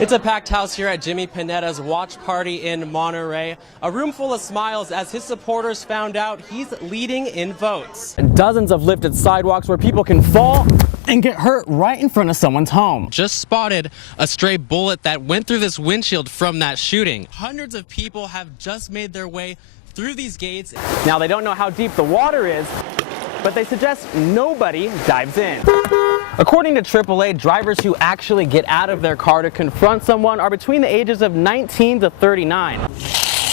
It's a packed house here at Jimmy Panetta's watch party in Monterey. A room full of smiles as his supporters found out he's leading in votes. Dozens of lifted sidewalks where people can fall and get hurt right in front of someone's home. Just spotted a stray bullet that went through this windshield from that shooting. Hundreds of people have just made their way through these gates. Now they don't know how deep the water is, but they suggest nobody dives in. According to AAA, drivers who actually get out of their car to confront someone are between the ages of 19 to 39.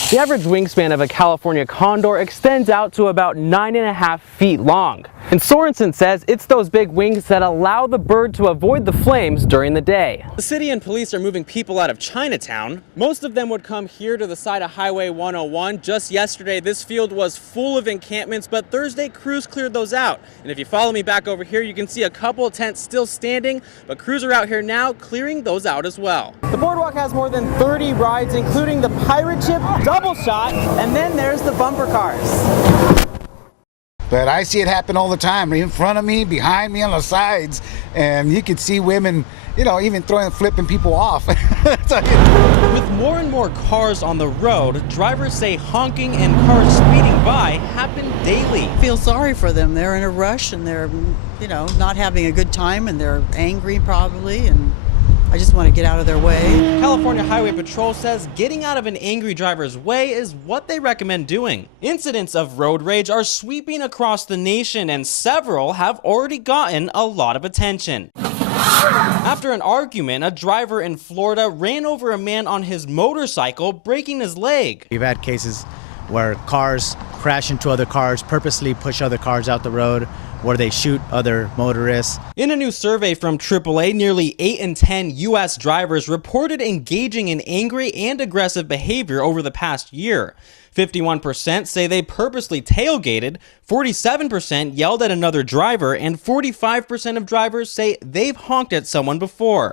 The average wingspan of a California condor extends out to about 9.5 feet long. And Sorensen says it's those big wings that allow the bird to avoid the flames during the day. The city and police are moving people out of Chinatown. Most of them would come here to the side of Highway 101. Just yesterday, this field was full of encampments, but Thursday, crews cleared those out. And if you follow me back over here, you can see a couple tents still standing, but crews are out here now clearing those out as well. The boardwalk has more than 30 rides, including the pirate ship double shot, and then there's the bumper cars. But I see it happen all the time, in front of me, behind me, on the sides, and you can see women, even flipping people off. With more and more cars on the road, drivers say honking and cars speeding by happen daily. I feel sorry for them. They're in a rush and they're, not having a good time and they're angry probably, and I just want to get out of their way. California Highway Patrol says getting out of an angry driver's way is what they recommend doing. Incidents of road rage are sweeping across the nation, and several have already gotten a lot of attention. After an argument, a driver in Florida ran over a man on his motorcycle, breaking his leg. We've had cases where cars crash into other cars, purposely push other cars out the road, where they shoot other motorists. In a new survey from AAA, nearly 8 in 10 U.S. drivers reported engaging in angry and aggressive behavior over the past year. 51% say they purposely tailgated, 47% yelled at another driver, and 45% of drivers say they've honked at someone before.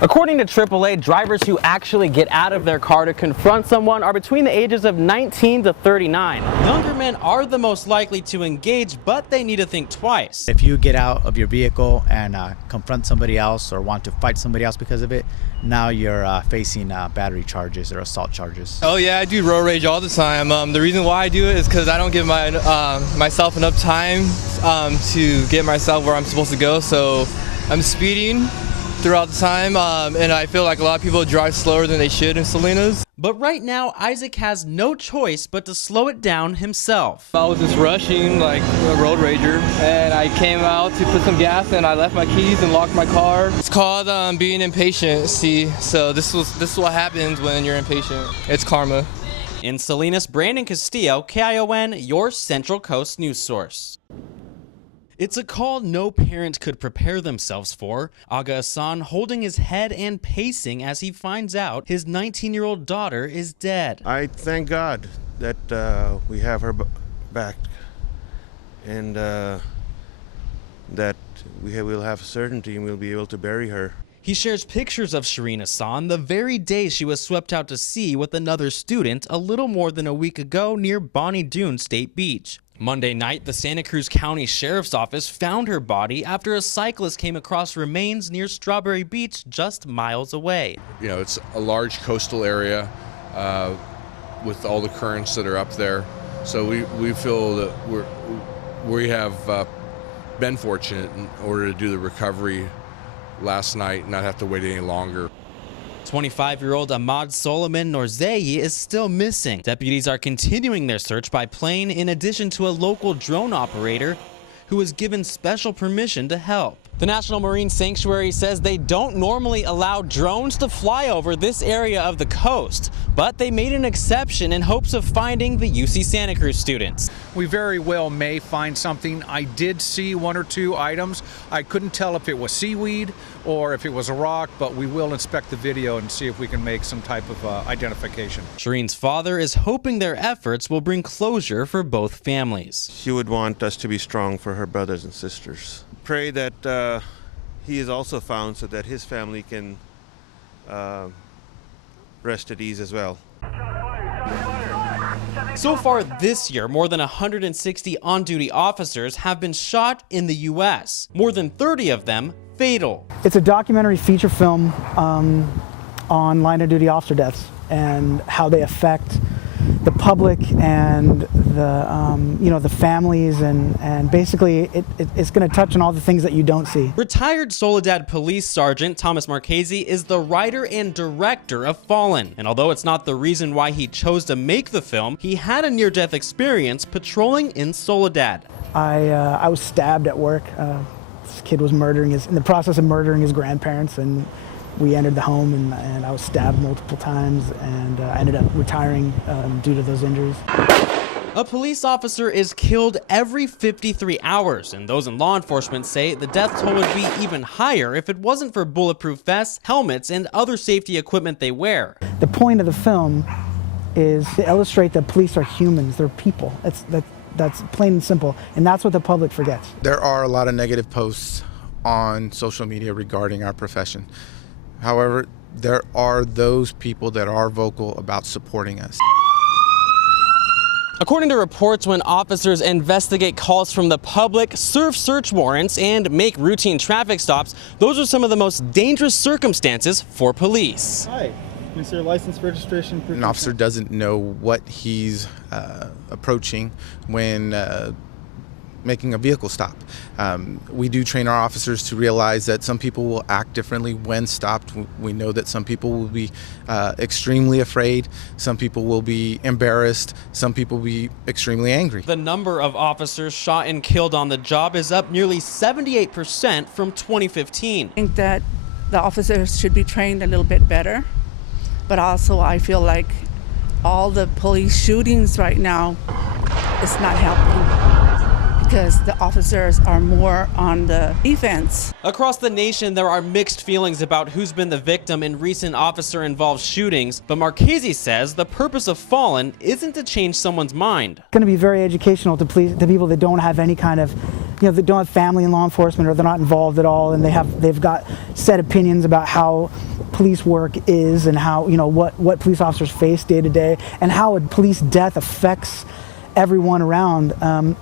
According to AAA, drivers who actually get out of their car to confront someone are between the ages of 19 to 39. Younger men are the most likely to engage, but they need to think twice. If you get out of your vehicle and confront somebody else or want to fight somebody else because of it, now you're facing battery charges or assault charges. Oh yeah, I do road rage all the time. The reason why I do it is because I don't give myself enough time to get myself where I'm supposed to go. So I'm speeding throughout the time, and I feel like a lot of people drive slower than they should in Salinas. But right now, Isaac has no choice but to slow it down himself. I was just rushing like a road rager, and I came out to put some gas and I left my keys and locked my car. It's called being impatient, see? So this is what happens when you're impatient. It's karma. In Salinas, Brandon Castillo, KION, your Central Coast news source. It's a call no parent could prepare themselves for. Aga Hassan holding his head and pacing as he finds out his 19-year-old daughter is dead. I thank God that we have her back, and that we'll have certainty and we'll be able to bury her. He shares pictures of Shireen Hassan the very day she was swept out to sea with another student a little more than a week ago near Bonnie Doon State Beach. Monday night, the Santa Cruz County Sheriff's Office found her body after a cyclist came across remains near Strawberry Beach just miles away. It's a large coastal area with all the currents that are up there. So we feel that we have been fortunate in order to do the recovery last night and not have to wait any longer. 25-year-old Ahmad Solomon Norzei is still missing. Deputies are continuing their search by plane in addition to a local drone operator who was given special permission to help. The National Marine Sanctuary says they don't normally allow drones to fly over this area of the coast, but they made an exception in hopes of finding the UC Santa Cruz students. We very well may find something. I did see 1 or 2 items. I couldn't tell if it was seaweed or if it was a rock, but we will inspect the video and see if we can make some type of identification. Shireen's father is hoping their efforts will bring closure for both families. She would want us to be strong for her brothers and sisters. Pray that he is also found so that his family can rest at ease as well. So far this year, more than 160 on-duty officers have been shot in the U.S., more than 30 of them fatal. It's a documentary feature film on line of duty officer deaths and how they affect the public and the families, and basically it's going to touch on all the things that you don't see. Retired Soledad Police Sergeant Thomas Marchese is the writer and director of Fallen, and although it's not the reason why he chose to make the film, he had a near-death experience patrolling in Soledad. I was stabbed at work. This kid was in the process of murdering his grandparents, and we entered the home, and I was stabbed multiple times, and I ended up retiring due to those injuries. A police officer is killed every 53 hours, and those in law enforcement say the death toll would be even higher if it wasn't for bulletproof vests, helmets, and other safety equipment they wear. The point of the film is to illustrate that police are humans, they're people. That's plain and simple, and that's what the public forgets. There are a lot of negative posts on social media regarding our profession. However, there are those people that are vocal about supporting us. According to reports, when officers investigate calls from the public, serve search warrants, and make routine traffic stops, those are some of the most dangerous circumstances for police. Hi, Mr. License Registration. An officer doesn't know what he's approaching when making a vehicle stop. We do train our officers to realize that some people will act differently when stopped. We know that some people will be extremely afraid, some people will be embarrassed, some people will be extremely angry. The number of officers shot and killed on the job is up nearly 78% from 2015. I think that the officers should be trained a little bit better, but also I feel like all the police shootings right now is not helping, because the officers are more on the defense. Across the nation, there are mixed feelings about who's been the victim in recent officer-involved shootings, but Marchese says the purpose of Fallen isn't to change someone's mind. It's going to be very educational to people that don't have any kind of, that don't have family in law enforcement, or they're not involved at all, and they've got set opinions about how police work is, and how, what police officers face day to day, and how a police death affects everyone around.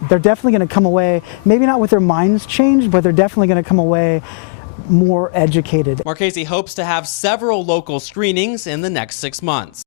They're definitely going to come away, maybe not with their minds changed, but they're definitely going to come away more educated. Marchese hopes to have several local screenings in the next 6 months.